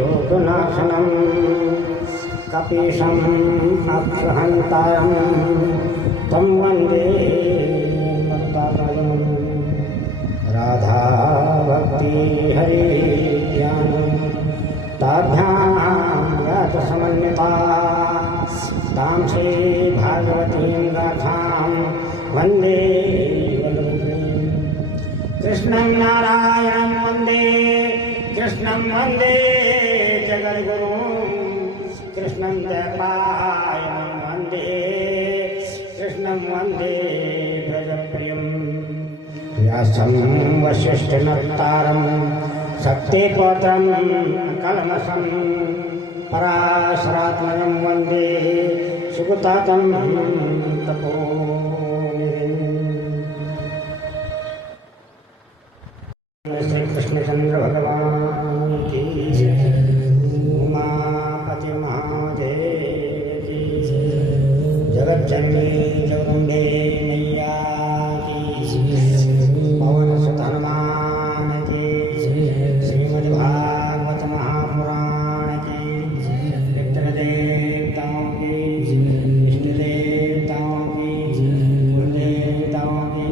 शोकनाशनं कपीशम् अक्षहन्तारं तं वन्दे मुक्ताफलं राधा भक्ति हरि ज्ञानं ताभ्यां यात समन्विता तां श्री भागवतीं गाथां वन्दे कृष्णं नारायणं वन्दे कृष्णं वन्दे जगद्गुरुं कृष्णं द्वैपायनं वन्दे कृष्णं वन्दे व्रजप्रियं व्यासं वसिष्ठनप्तारं शक्तिपौत्रं कल्मषं पराशरात्मजं वन्दे सुगतातं तपोनिधिम्। श्री कृष्णचंद्र भगवान की उमापति महादेव की जगज्जननी जगदम्बे मैया की पवन सुत हनुमान की श्रीमद्भागवत महापुराण की पितृ देवताओं की इष्ट देवताओं की कुल देवताओं की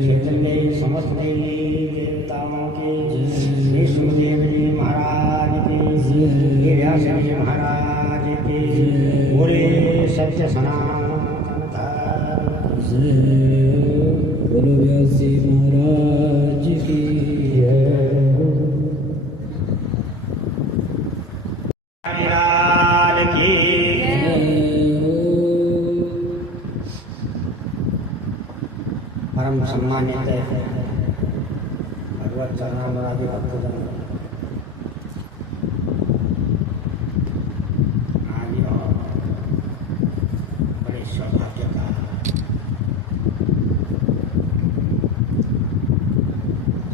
क्षेत्र में समस्त देवी सुखदेव जी महाराज की व्यास जी महाराज की बोले सत्य सनातन बोलो व्यास जी महाराज की लाल की परम सम्मानित भगवत चरणामरादि भक्तजन आज बड़े सौभाग्य का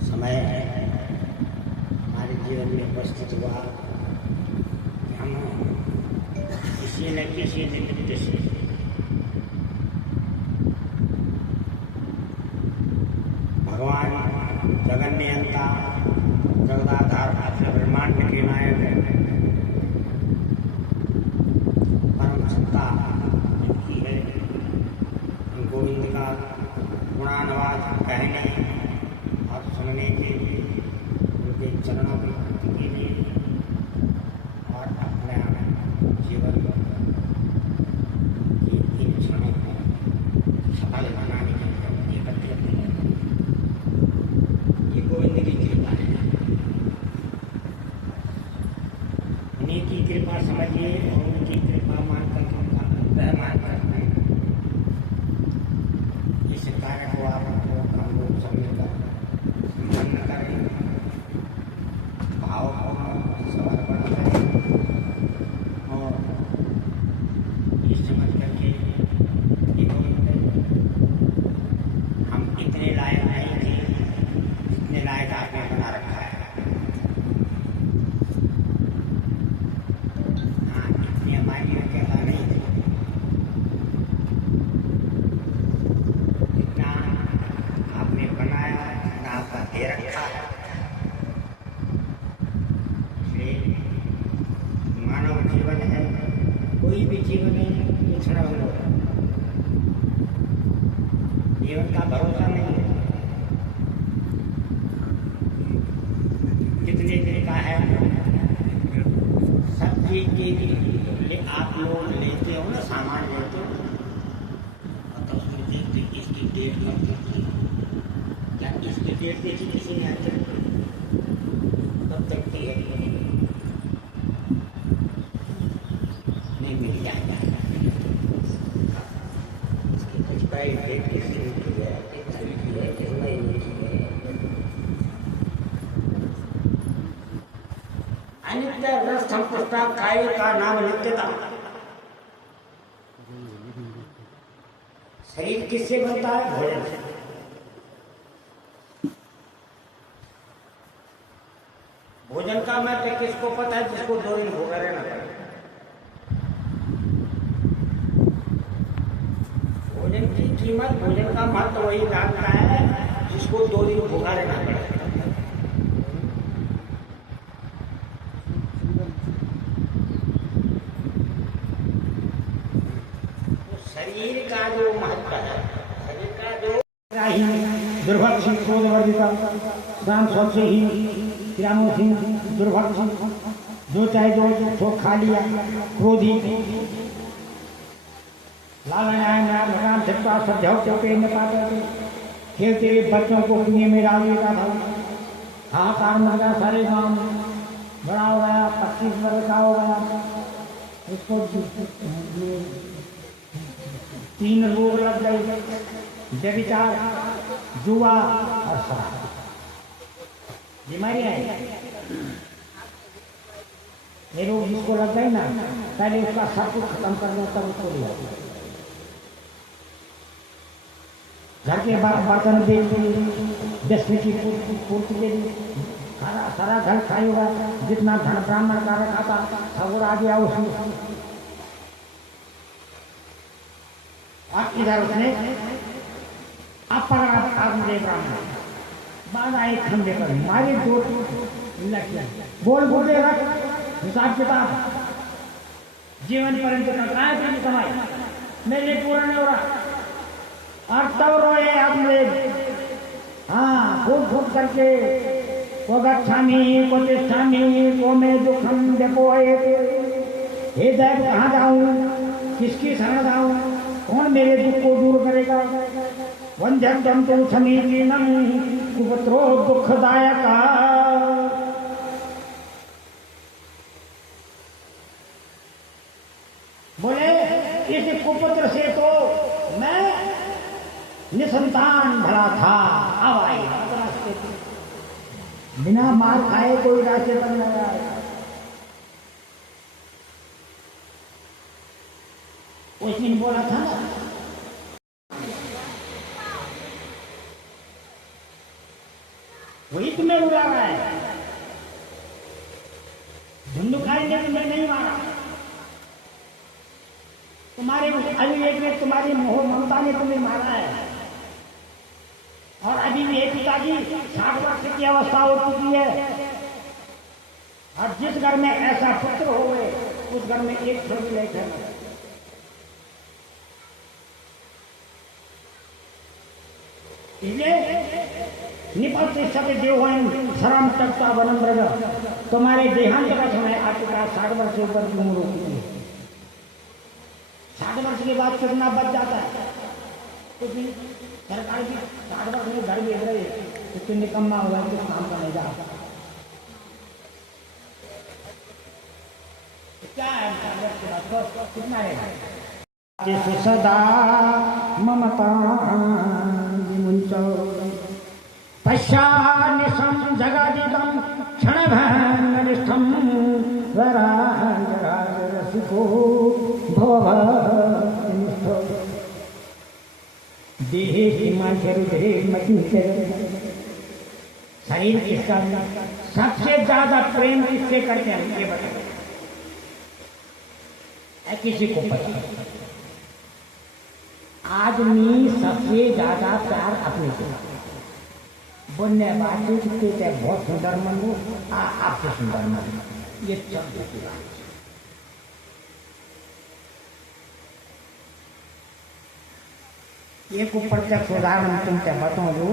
समय हमारे जीवन में उपस्थित हुआ कि हम किसी न किसी निमित्त से भगवान जगन्यंता जगदाधार ब्रह्मांड के नायक परम सत्ता जिनकी है गोविंद का गुणानुवाद कहने और सुनने के लिए उनके चरणों की भक्ति के लिए और अपने जीवन की इन क्षणों को सफल बनाने के लिए एकत्रित गोविंद की कृपा है। उन्हीं की कृपा समझिए और उनकी कृपा मानकर उनका अनुग्रह मानकर इस कार्य को आप हम लोग समझकर संपन्न करें, भाव को समर्पण करें और ये समझ करके हम इतने लायक नहीं थे जितने लायक आपने बना रखा है। हाँ, इतनी हमारी अकेला नहीं थी, जितना आपने बनाया, जितना आपका दे रखा है। इसलिए मानव जीवन है, कोई भी जीवन है, ये क्षण जीवन का भरोसा नहीं है। कितने दिन का है सब चीज के लिए आप लोग लेते हो ना, सामान लेते हो और तब उसमें देखते इसकी डेट कब देखती या इसकी डेट देखी किसी ने आते तब देखती है नहीं मिल जाएगा इसकी कुछ कई डेट किसी ने की है, कितना लिखी है, कितना ही लिखी है। अनित्य रस संपुष्टा काय का नाम नित्यता। शरीर किससे बनता है? भोजन से। भोजन का महत्व किसको पता है? जिसको 2 दिन भूखा रहना पड़े। भोजन की कीमत, भोजन का महत्व वही जानता है जिसको 2 दिन भूखा रहना पड़े। शरीर का जो महत्व है, शरीर का जो दुर्भक्ष क्रोधवर्जिता राम स्वच्छ ही रामो सिंह दुर्भक्ष जो चाहे जो खा लिया, क्रोधी लाल छिपा सब झोंके में पाते खेलते हुए बच्चों को कुएं में डाल देता था। हाहाकार मच गया सारे गाँव में, बड़ा हो गया 25 वर्ष का हो गया, उसको 3 रोग लग गए, व्यभिचार, जुआ और शराब बीमारियां हैं। ये रोग जिसको लग गए ना, पहले उसका सब कुछ खत्म कर दो तब उसको लिया। घर के बर्तन बेच दसवीं की पूर्ति के लिए सारा घर खाई हुआ, जितना धन ब्राह्मण का रखा था सब आ गया उसमें। और इधर उसने अपराध ब्राह्मण बाधा एक खंभे पर मारे 2 लड़कियां बोल बोले रख हिसाब किताब जीवन पर्यंत का कमाई मेरे पूरा नहीं हो रहा। और तब रोए अपने हाँ फूट फूट करके को गच्छामि को तिष्ठामि को मैं दुखम देखोए, हे दैव कहाँ जाऊं, किसकी शरण जाऊं, कौन मेरे दुख को दूर करेगा। वंध्यम तो समीचीनम कुपुत्रो दुखदायक। बोले इस कुपुत्र से तो मैं निसंतान भला था, अब आई बिना मार खाए कोई रास्ते पर न आया। उस दिन बोला था ना, वही तुम्हें उड़ा रहा है, धुंधुकाई ने तुम्हें नहीं मारा, तुम्हारे अविवेक ने, तुम्हारी मोह ममता ने तुम्हें मारा है। और अभी भी एक पिताजी 60 वर्ष की अवस्था हो चुकी है, और जिस घर में ऐसा पुत्र हो गए उस घर में एक क्षण भी नहीं ठहरना। निपत्ति सत्य देव शरम तत्ता वनम ब्रज, तुम्हारे देहांत का समय आ चुका, 60 वर्ष से ऊपर की उम्र हो चुकी है। 60 वर्ष के बाद कितना बच जाता है, कुछ भी। सरकार भी 60 वर्ष में घर भेज रहे, तो निकम्मा होगा, कुछ काम का नहीं जा क्या है कितना रहेगा। सदा ममता पश्चानिशं जगदिदं क्षणभङ्गनिष्ठं वराजराजरसिको भवभक्तिनिष्ठो देहे सीमांचरुधे मतिचर। शरीर किसका सबसे ज्यादा प्रेम किससे करते हैं, ये बताओ। किसी को पता, आदमी सबसे ज्यादा प्यार अपने से बोलने बातचीत के बहुत सुंदर मन हो, आपसे सुंदर मन, ये सब की बात। एक प्रत्यक्ष उदाहरण तुमसे बताऊं जो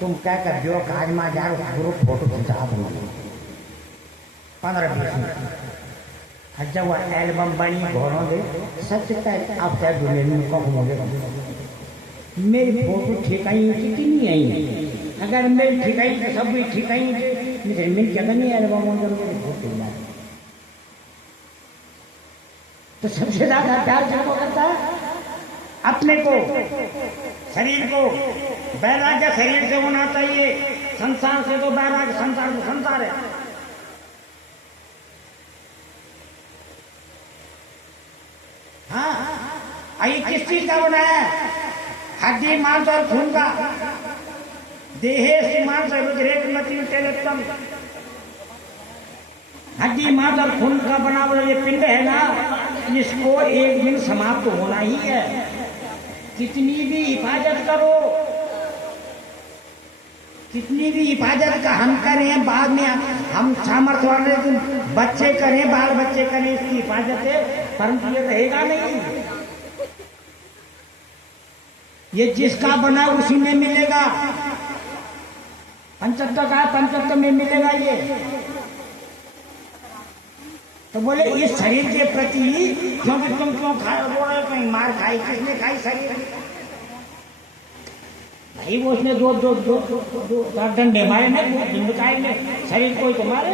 तुम क्या कर जो आज में जा ग्रुप फोटो खिंचा 15-20 मिनट, जब वो एल्बम बनी घोड़ों दे सच का आप क्या दुनिया में कौन होंगे। मेरी फोटो ठिकाई कितनी आई, अगर मेरी ठिकाई तो सब भी ठिकाई, लेकिन मेरी जगह नहीं एल्बम मेरी फोटो ना, तो सबसे ज्यादा प्यार किसको करता है, अपने को, शरीर को। वैराग्य शरीर से होना चाहिए, संसार से तो वैराग्य, संसार तो संसार है। हाँ, ये किस चीज का बना है, हड्डी मांस और खून का। देहे सीमांस रुद्रेक मति तेजत्तम, हड्डी मांस और खून का बना हुआ ये पिंड है ना, इसको एक दिन समाप्त होना ही है। कितनी भी हिफाजत करो, कितनी भी हिफाजत का हम करें, बाद में हम सामर्थ्य वाले बच्चे करें, बाल बच्चे करें, इसकी हिफाजत है, परंतु ये रहेगा नहीं। ये जिसका बना उसी में मिलेगा। पंचतत्व का पंचतत्व में मिलेगा ये। तो बोले इस शरीर के प्रति क्योंकि तुम क्यों खा रो रहे हो, कहीं मार खाई, किसने खाई शरीर? भाई वो उसने दो डंडे मारे ने शरीर कोई तो मारे।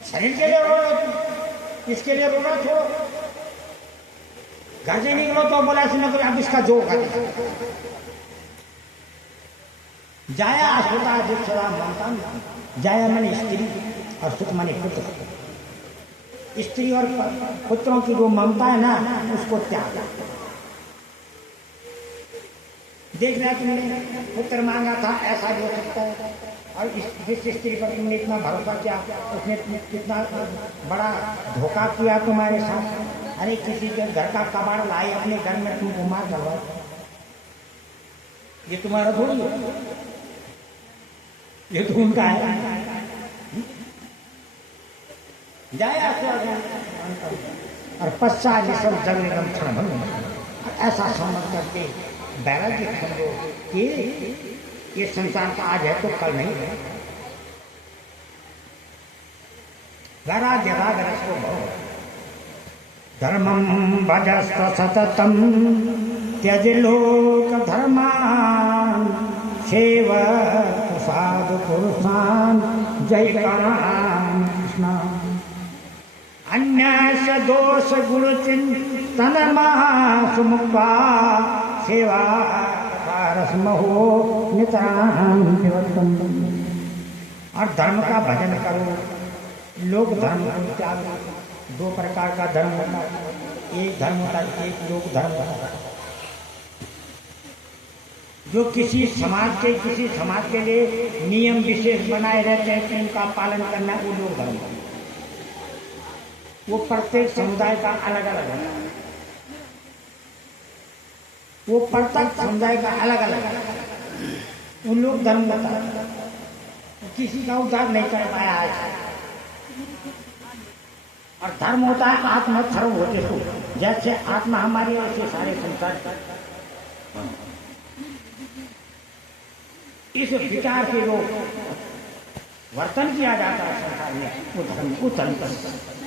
शरीर के लिए रो रहे हो, इसके लिए रो रहे हो। घर से निकलो तो बोला सुनो तो अब इसका जो कर जाया होता ममता। जाया माने स्त्री और सुख माने पुत्र। स्त्री और पुत्रों की जो ममता है ना उसको त्याग। देख रहा तुमने पुत्र मांगा था, ऐसा भी हो सकता है। और जिस स्त्री पर तुमने इतना भरोसा किया उसने कितना बड़ा धोखा किया तुम्हारे साथ। अरे किसी के घर का कबाड़ लाई अपने घर में तुमको मार करवाओ, ये तुम्हारा थोड़ी है, ये तो उनका है। जाया और पश्चात सब जग निगम क्षण ऐसा समझ करके वैराग्य समझो कि ये संसार का आज है तो कल नहीं है। वैराग्य राग रसो भव धर्मम भजस्त सततम त्यज लोक धर्मान सेवक साधु पुरुषान जय कृष्ण। अन्य दोष गुरु चिंतन सुमुक्ता सेवा रसमहो नितराम। और धर्म का भजन करो, लोक धर्म को त्यागो। दो प्रकार का धर्म होता है, एक धर्म होता है एक लोक धर्म होता है। जो किसी समाज के लिए नियम विशेष बनाए रहते हैं कि उनका पालन करना वो लोक धर्म है। वो प्रत्येक समुदाय का अलग अलग है, वो प्रत्येक समुदाय का अलग अलग है। उन लोग धर्म होता है, किसी का उद्धार नहीं कर पाया है। और धर्म होता है आत्मा सर्व होते हो, जैसे आत्मा हमारी ऐसे सारे संसार। इस विचार से लोग वर्तन किया जाता है संसार में, वो धर्म को धर्म करता है।